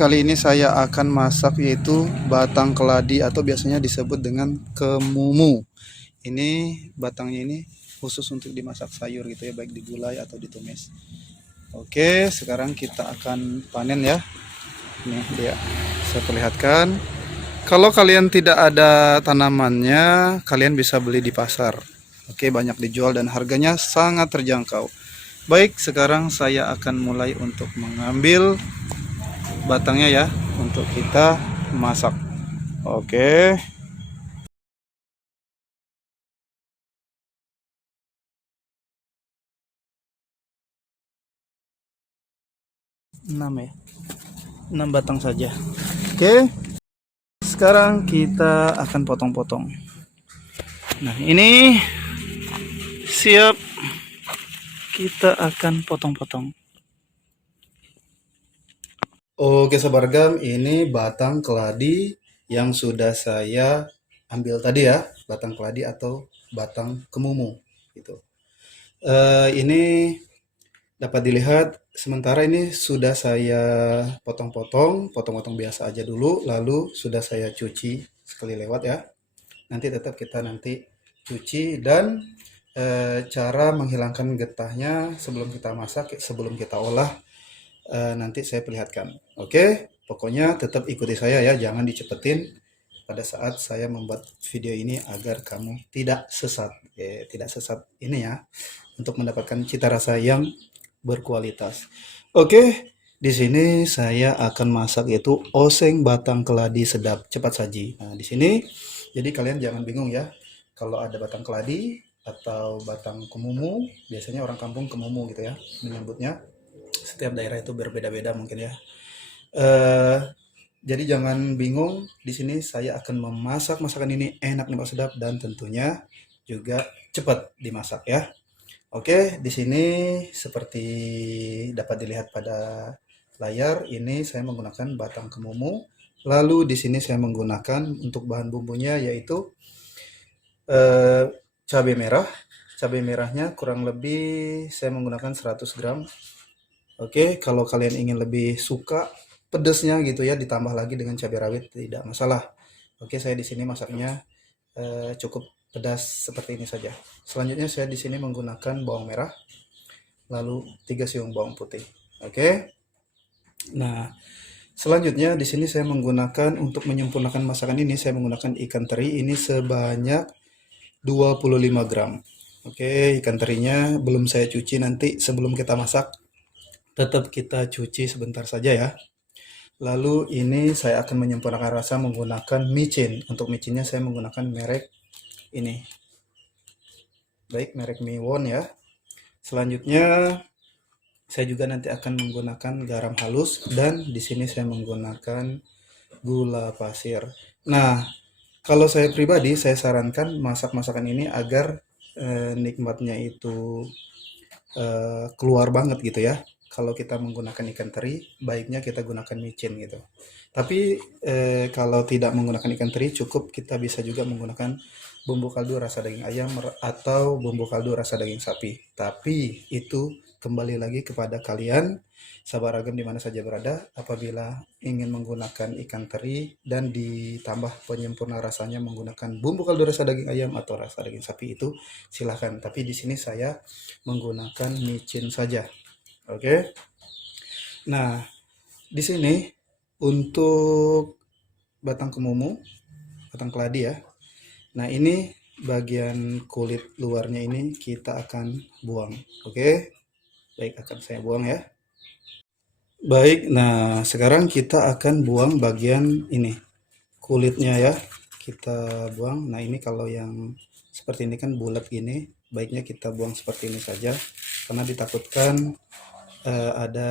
kali ini saya akan masak yaitu batang keladi atau biasanya disebut dengan kemumu. Ini batangnya ini khusus untuk dimasak sayur gitu ya, baik digulai atau ditumis. Oke, sekarang kita akan panen ya. Nih dia, saya perlihatkan. Kalau kalian tidak ada tanamannya, kalian bisa beli di pasar. Oke, banyak dijual dan harganya sangat terjangkau. Baik, sekarang saya akan mulai untuk mengambil batangnya ya untuk kita masak. Oke. Enam ya. 6 batang saja. Oke. Sekarang kita akan potong-potong. Nah, ini siap, kita akan potong-potong. Oke, Sabargam, ini batang keladi yang sudah saya ambil tadi ya, batang keladi atau batang kemumu gitu. Ini dapat dilihat sementara ini sudah saya potong-potong biasa aja dulu, lalu sudah saya cuci sekali lewat ya. Nanti tetap kita nanti cuci dan cara menghilangkan getahnya sebelum kita masak, sebelum kita olah, nanti saya perlihatkan. Oke, pokoknya tetap ikuti saya ya, jangan dicepetin pada saat saya membuat video ini agar kamu tidak sesat. Tidak sesat ini ya, untuk mendapatkan cita rasa yang berkualitas. Oke, di sini saya akan masak yaitu oseng batang keladi sedap cepat saji. Nah, di sini jadi kalian jangan bingung ya. Kalau ada batang keladi atau batang kemumu, biasanya orang kampung kemumu gitu ya menyebutnya. Setiap daerah itu berbeda-beda mungkin ya. Eh, jadi jangan bingung. Di sini saya akan memasak masakan ini enak, nikmat, sedap dan tentunya juga cepat dimasak ya. Oke, di sini seperti dapat dilihat pada layar, ini saya menggunakan batang kemumu. Lalu di sini saya menggunakan untuk bahan bumbunya yaitu eh, cabai merah. Cabai merahnya kurang lebih saya menggunakan 100 gram. Oke, kalau kalian ingin lebih suka pedesnya gitu ya, ditambah lagi dengan cabai rawit tidak masalah. Oke, saya di sini masaknya cukup pedas seperti ini saja. Selanjutnya saya di sini menggunakan bawang merah, lalu 3 siung bawang putih. Oke. Nah, selanjutnya di sini saya menggunakan untuk menyempurnakan masakan ini saya menggunakan ikan teri ini sebanyak 25 gram. Oke, ikan terinya belum saya cuci, nanti sebelum kita masak tetap kita cuci sebentar saja ya. Lalu ini saya akan menyempurnakan rasa menggunakan micin. Untuk micinnya saya menggunakan merek ini. Baik, merek Miwon ya. Selanjutnya saya juga nanti akan menggunakan garam halus dan di sini saya menggunakan gula pasir. Nah, kalau saya pribadi saya sarankan masak masakan ini agar nikmatnya itu keluar banget gitu ya. Kalau kita menggunakan ikan teri, baiknya kita gunakan micin gitu. Tapi kalau tidak menggunakan ikan teri, cukup kita bisa juga menggunakan bumbu kaldu rasa daging ayam atau bumbu kaldu rasa daging sapi. Tapi itu kembali lagi kepada kalian, sahabat ragam di mana saja berada. Apabila ingin menggunakan ikan teri dan ditambah penyempurna rasanya menggunakan bumbu kaldu rasa daging ayam atau rasa daging sapi itu silahkan. Tapi di sini saya menggunakan micin saja. Oke. Nah, di sini untuk batang kemumu, batang keladi ya. Nah, ini bagian kulit luarnya ini kita akan buang. Oke. Baik, akan saya buang ya. Baik, nah sekarang kita akan buang bagian ini, kulitnya ya. Kita buang. Nah, ini kalau yang seperti ini kan bulat gini, baiknya kita buang seperti ini saja karena ditakutkan ada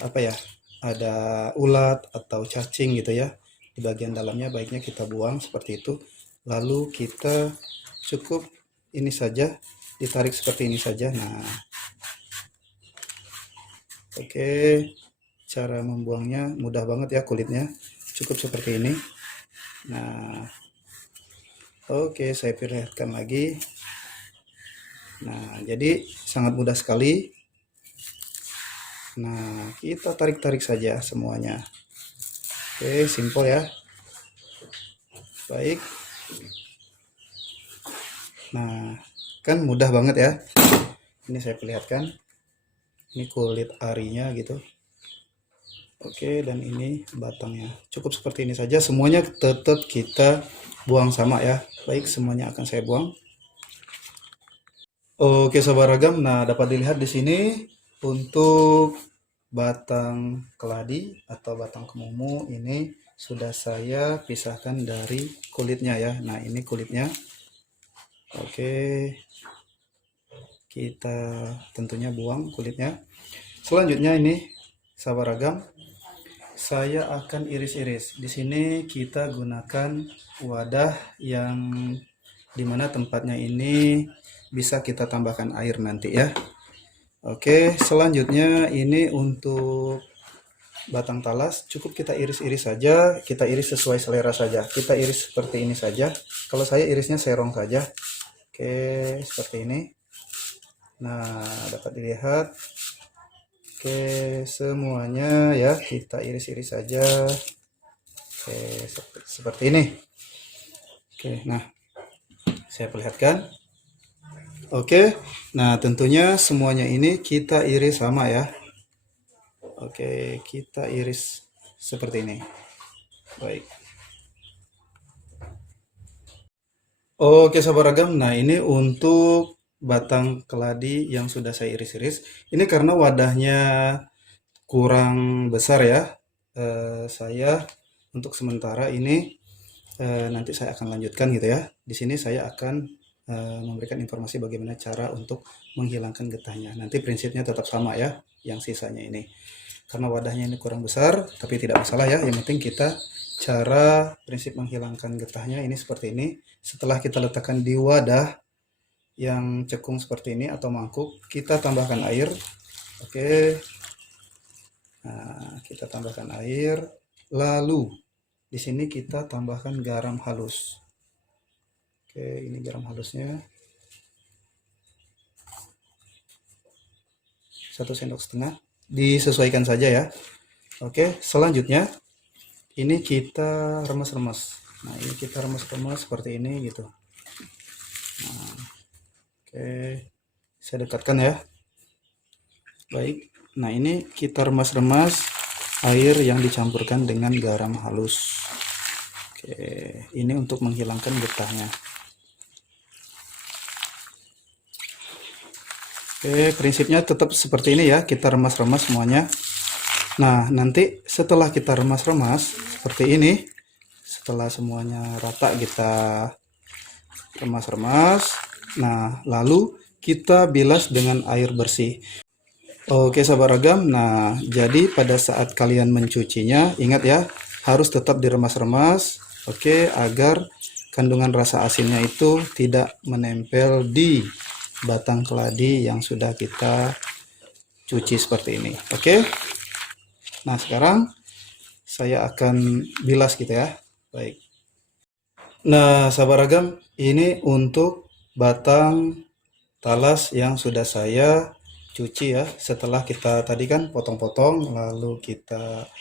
apa ya? Ada ulat atau cacing gitu ya di bagian dalamnya, baiknya kita buang seperti itu. Lalu kita cukup ini saja, ditarik seperti ini saja. Nah, oke, cara membuangnya mudah banget ya, kulitnya cukup seperti ini. Nah, oke, saya perlihatkan lagi. Nah, jadi sangat mudah sekali. Nah, kita tarik-tarik saja semuanya. Oke, simpel ya. Baik. Nah, kan mudah banget ya. Ini saya perlihatkan. Ini kulit arinya gitu. Oke, dan ini batangnya. Cukup seperti ini saja. Semuanya tetap kita buang sama ya. Baik, semuanya akan saya buang. Oke, sobat ragam. Nah, dapat dilihat di sini untuk batang keladi atau batang kemumu ini sudah saya pisahkan dari kulitnya ya. Nah, ini kulitnya. Oke, kita tentunya buang kulitnya. Selanjutnya ini sahabat ragam, saya akan iris-iris. Di sini kita gunakan wadah yang dimana tempatnya ini bisa kita tambahkan air nanti ya. Oke, selanjutnya ini untuk batang talas cukup kita iris-iris saja, kita iris sesuai selera saja. Kita iris seperti ini saja. Kalau saya irisnya serong saja. Oke, seperti ini. Nah, dapat dilihat. Oke, semuanya ya kita iris-iris saja. Oke, seperti ini. Oke, nah saya perlihatkan. Oke, nah tentunya semuanya ini kita iris sama ya. Oke, kita iris seperti ini. Baik. Oke, sahabat ragam. Nah, ini untuk batang keladi yang sudah saya iris-iris. Ini karena wadahnya kurang besar ya. Saya untuk sementara ini nanti saya akan lanjutkan gitu ya. Di sini saya akan memberikan informasi bagaimana cara untuk menghilangkan getahnya. Nanti prinsipnya tetap sama ya, yang sisanya ini. Karena wadahnya ini kurang besar, tapi tidak masalah ya. Yang penting kita cara prinsip menghilangkan getahnya ini seperti ini. Setelah kita letakkan di wadah yang cekung seperti ini atau mangkuk, kita tambahkan air. Oke. Nah, kita tambahkan air. Lalu di sini kita tambahkan garam halus. Oke, ini garam halusnya. 1,5 sendok. Disesuaikan saja ya. Oke, selanjutnya ini kita remes-remes. Nah, ini kita remes-remes seperti ini gitu. Nah, oke, saya dekatkan ya. Baik. Nah, ini kita remas-remas air yang dicampurkan dengan garam halus. Oke, ini untuk menghilangkan getahnya. Oke, prinsipnya tetap seperti ini ya, kita remas-remas semuanya. Nah, nanti setelah kita remas-remas seperti ini, setelah semuanya rata kita remas-remas. Nah, lalu kita bilas dengan air bersih. Oke, sahabat ragam. Nah, jadi pada saat kalian mencucinya, ingat ya, harus tetap diremas-remas, oke, agar kandungan rasa asinnya itu tidak menempel di batang keladi yang sudah kita cuci seperti ini. Oke. Nah, sekarang saya akan bilas gitu ya. Baik. Nah, sahabat ragam, ini untuk batang talas yang sudah saya cuci ya. Setelah kita tadi kan potong-potong, lalu kita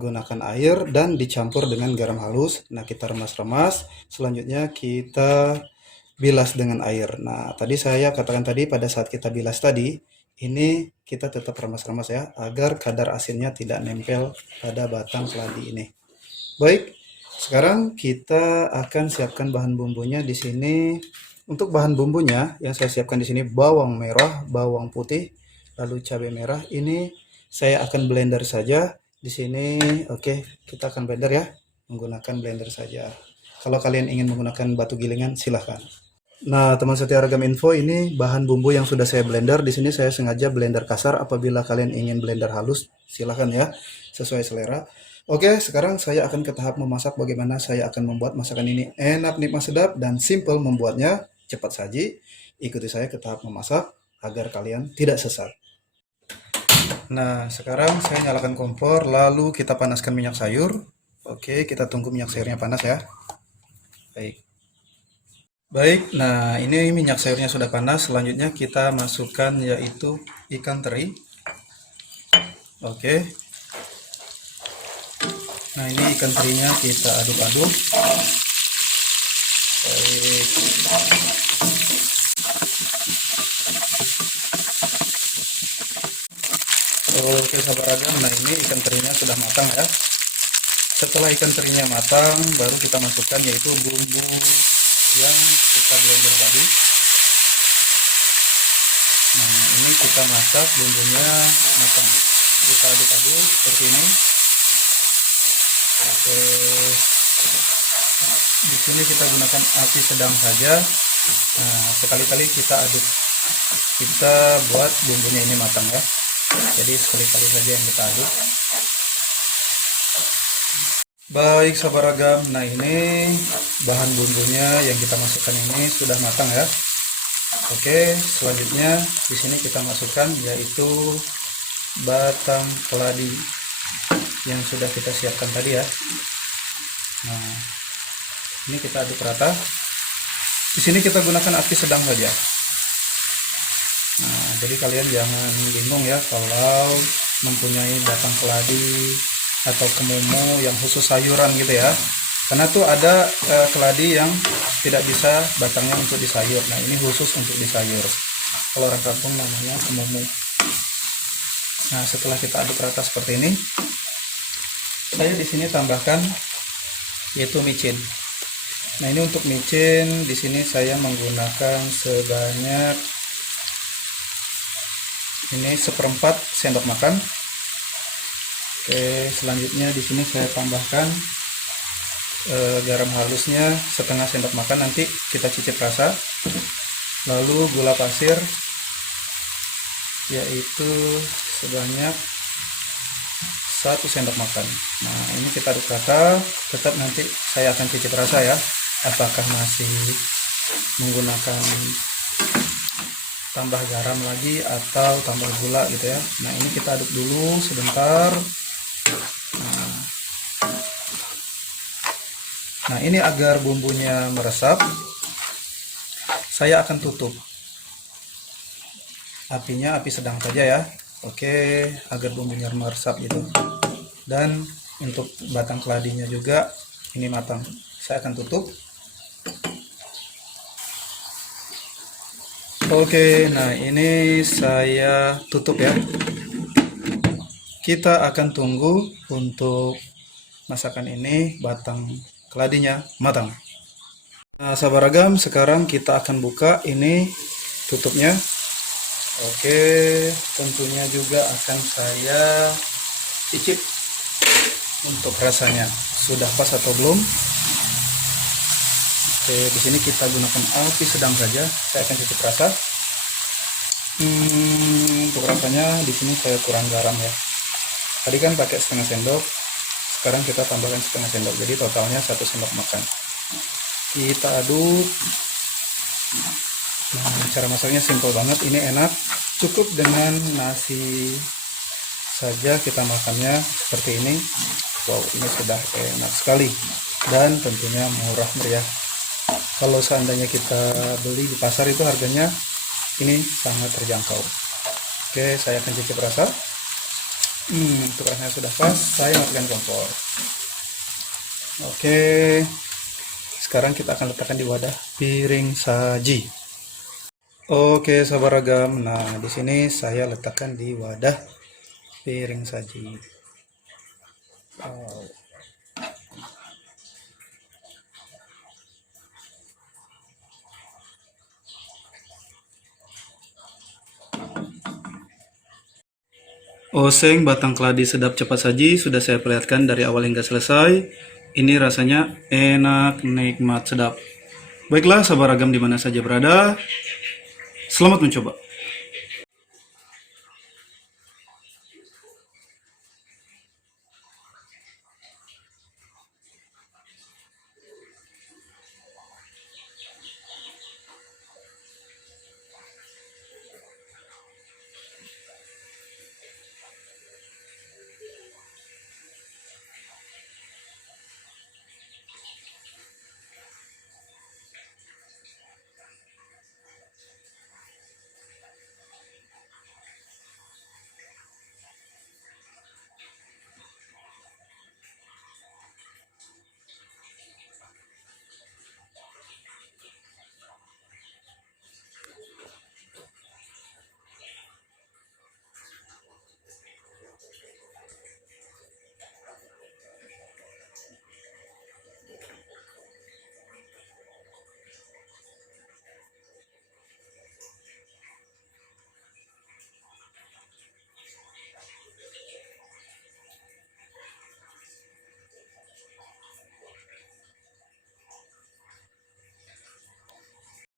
gunakan air dan dicampur dengan garam halus. Nah, kita remas-remas. Selanjutnya kita bilas dengan air. Nah, tadi saya katakan tadi pada saat kita bilas tadi, ini kita tetap remas-remas ya, agar kadar asinnya tidak nempel pada batang keladi ini. Baik, sekarang kita akan siapkan bahan bumbunya di sini. Untuk bahan bumbunya yang saya siapkan di sini bawang merah, bawang putih, lalu cabai merah. Ini saya akan blender saja di sini. Oke, kita akan blender ya, menggunakan blender saja. Kalau kalian ingin menggunakan batu gilingan, silahkan. Nah, teman setia ragam info, ini bahan bumbu yang sudah saya blender. Di sini saya sengaja blender kasar. Apabila kalian ingin blender halus, silahkan ya, sesuai selera. Oke, sekarang saya akan ke tahap memasak. Bagaimana saya akan membuat masakan ini enak, nikmat, sedap, dan simple membuatnya, cepat saji. Ikuti saya ke tahap memasak agar kalian tidak sesat. Nah, sekarang saya nyalakan kompor, lalu kita panaskan minyak sayur. Oke, kita tunggu minyak sayurnya panas ya. Baik. Baik, nah ini minyak sayurnya sudah panas. Selanjutnya kita masukkan yaitu ikan teri. Oke. Nah, ini ikan terinya kita aduk-aduk. Baik. Oke sahabat ragam, nah ini ikan terinya sudah matang ya. Setelah ikan terinya matang, baru kita masukkan yaitu bumbu yang kita blender tadi. Nah, ini kita masak bumbunya matang. Kita aduk-aduk seperti ini. Oke. Di sini kita gunakan api sedang saja. Nah, sekali-kali kita aduk. Kita buat bumbunya ini matang ya. Jadi sekali-kali saja yang kita aduk. Baik sahabat ragam, nah ini bahan bumbunya yang kita masukkan ini sudah matang ya. Oke, selanjutnya di sini kita masukkan yaitu batang keladi yang sudah kita siapkan tadi ya. Nah, ini kita aduk rata. Di sini kita gunakan api sedang saja. Nah, jadi kalian jangan bingung ya kalau mempunyai batang keladi atau kemumu yang khusus sayuran gitu ya. Karena tuh ada keladi yang tidak bisa batangnya untuk disayur. Nah, ini khusus untuk disayur. Kalau orang kampung namanya kemumu. Nah, setelah kita aduk rata seperti ini, saya di sini tambahkan yaitu micin. Nah, ini untuk micin di sini saya menggunakan sebanyak ini 1/4 sendok makan. Oke, selanjutnya di sini saya tambahkan garam halusnya 1/2 sendok makan, nanti kita cicip rasa. Lalu gula pasir yaitu sebanyak 1 sendok makan. Nah, ini kita aduk rata. Tetap nanti saya akan cicip rasa ya, apakah masih menggunakan tambah garam lagi atau tambah gula gitu ya. Nah, ini kita aduk dulu sebentar. Nah, ini agar bumbunya meresap, saya akan tutup apinya, api sedang saja ya. Oke, agar bumbunya meresap gitu. Dan untuk batang keladinya juga ini matang, saya akan tutup. Oke, nah ini saya tutup ya. Kita akan tunggu untuk masakan ini batang keladinya matang. Nah, sahabat ragam, sekarang kita akan buka ini tutupnya. Oke, tentunya juga akan saya cicip untuk rasanya sudah pas atau belum. Oke, di sini kita gunakan api sedang saja. Saya akan cicip rasa. Untuk rasanya di sini saya kurang garam ya. Tadi kan pakai 1/2 sendok, sekarang kita tambahkan 1/2 sendok. Jadi totalnya 1 sendok makan. Kita aduk. Nah, cara masaknya simple banget. Ini enak. Cukup dengan nasi saja kita makannya seperti ini. Wow, ini sudah enak sekali dan tentunya murah meriah. Kalau seandainya kita beli di pasar itu harganya ini sangat terjangkau. Oke, saya akan cicip rasa. Untuk rasanya sudah pas, saya matikan kompor. Oke, sekarang kita akan letakkan di wadah piring saji. Oke, sahabat ragam. Nah, di sini saya letakkan di wadah piring saji. Wow. Oseng batang keladi sedap cepat saji sudah saya perlihatkan dari awal hingga selesai. Ini rasanya enak, nikmat, sedap. Baiklah, sahabat ragam dimana saja berada, selamat mencoba.